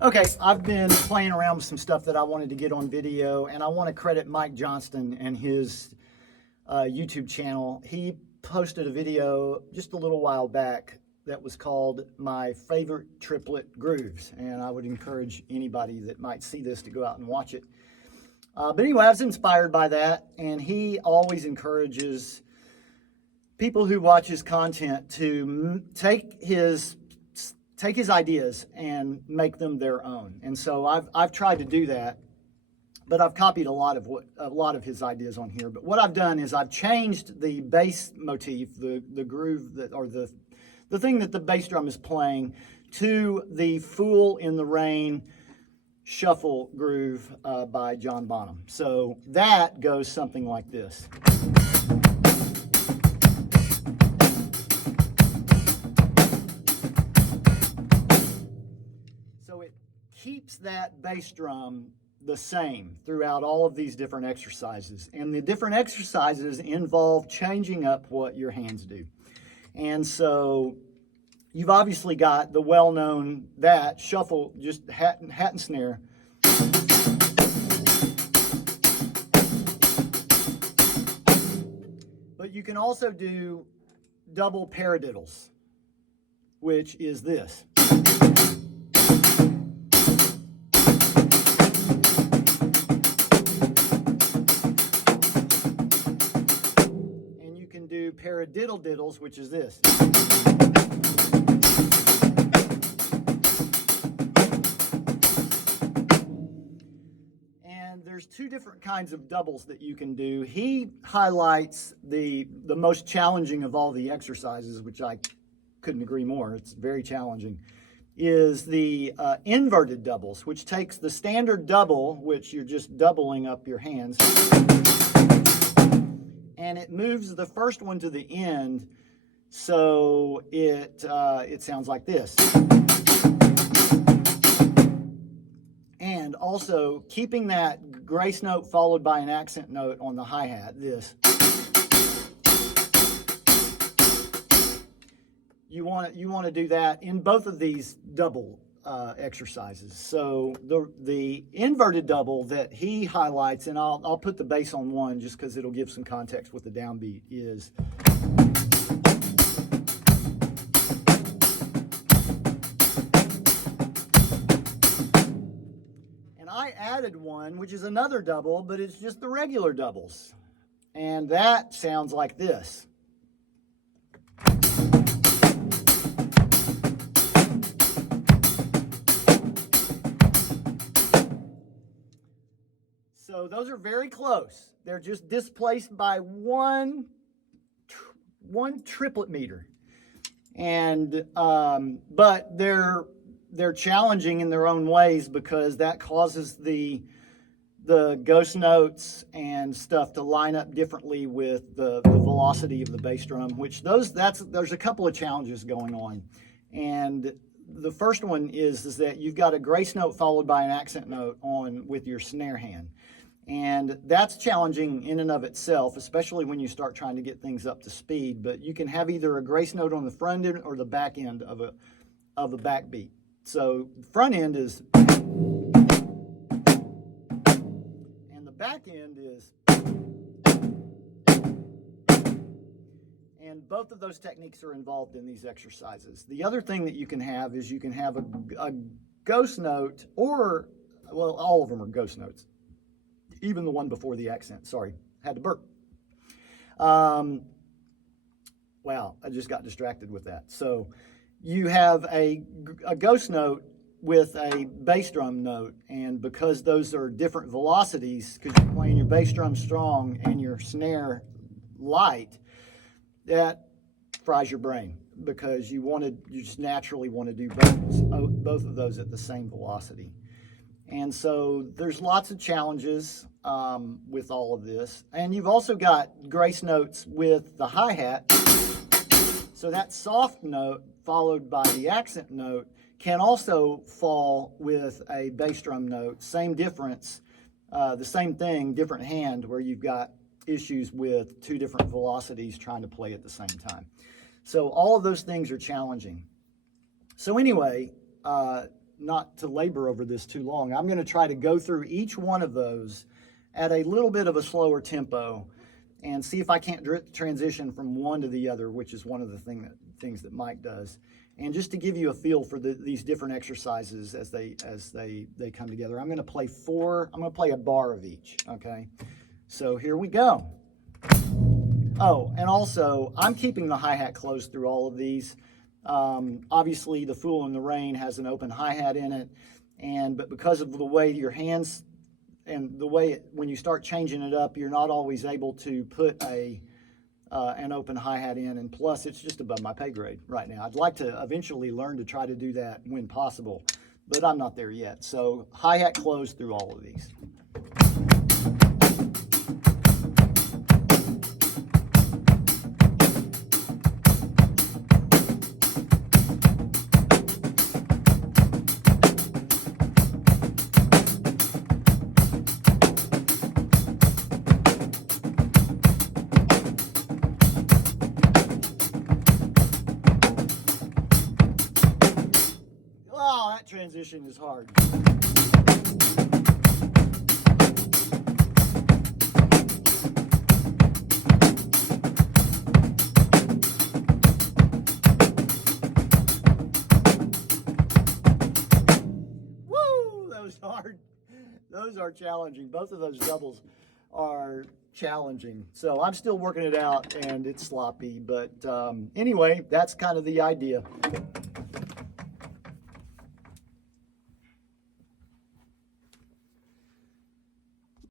Okay, I've been playing around with some stuff that I wanted to get on video, and I want to credit Mike Johnston and his YouTube channel. He posted a video just a little while back that was called My Favorite Triplet Grooves, and I would encourage anybody that might see this to go out and watch it. But anyway, I was inspired by that, and he always encourages people who watch his content to take his ideas and make them their own. And so I've tried to do that, but I've copied a lot of his ideas on here. But what I've done is I've changed the bass motif, the groove that, or the thing that the bass drum is playing, to the Fool in the Rain shuffle groove by John Bonham. So that goes something like this. So it keeps that bass drum the same throughout all of these different exercises. And the different exercises involve changing up what your hands do. And so you've obviously got the well-known that shuffle, just hat and snare. But you can also do double paradiddles, which is this. And you can do paradiddle diddles, which is this. There's two different kinds of doubles that you can do. He highlights the most challenging of all the exercises, which I couldn't agree more. It's very challenging, is the inverted doubles, which takes the standard double, which you're just doubling up your hands, and it moves the first one to the end, so it sounds like this. And also keeping that grace note followed by an accent note on the hi-hat, this. You want to do that in both of these double exercises. So the inverted double that he highlights, and I'll put the bass on one just because it'll give some context with the downbeat, is. I added one, which is another double, but it's just the regular doubles. And that sounds like this. So those are very close. They're just displaced by one triplet meter. And but they're challenging in their own ways because that causes the ghost notes and stuff to line up differently with the velocity of the bass drum, which there's a couple of challenges going on. And the first one is that you've got a grace note followed by an accent note with your snare hand. And that's challenging in and of itself, especially when you start trying to get things up to speed. But you can have either a grace note on the front end or the back end of a backbeat. So the front end is, and the back end is, and both of those techniques are involved in these exercises. The other thing that you can have is you can have a ghost note, or, well, all of them are ghost notes. Even the one before the accent, sorry, had to burp. Wow, I just got distracted with that. So you have a ghost note with a bass drum note, and because those are different velocities, because you're playing your bass drum strong and your snare light, that fries your brain because you just naturally want to do both of those at the same velocity. And so there's lots of challenges with all of this. And you've also got grace notes with the hi-hat. So that soft note followed by the accent note can also fall with a bass drum note. Same difference, the same thing, different hand, where you've got issues with two different velocities trying to play at the same time. So all of those things are challenging. So anyway, not to labor over this too long, I'm going to try to go through each one of those at a little bit of a slower tempo and see if I can't transition from one to the other, which is one of the things that Mike does. And just to give you a feel for these different exercises as they come together, I'm going to play a bar of each, okay? So here we go. Oh, and also, I'm keeping the hi-hat closed through all of these. Obviously, the Fool in the Rain has an open hi-hat in it, but because of the way your hands and the way when you start changing it up, you're not always able to put an open hi-hat in, and plus it's just above my pay grade right now. I'd like to eventually learn to try to do that when possible, but I'm not there yet. So hi-hat closed through all of these. Oh, that transition is hard. Woo! That was hard. Those are challenging. Both of those doubles are challenging. So I'm still working it out, and it's sloppy. But anyway, that's kind of the idea.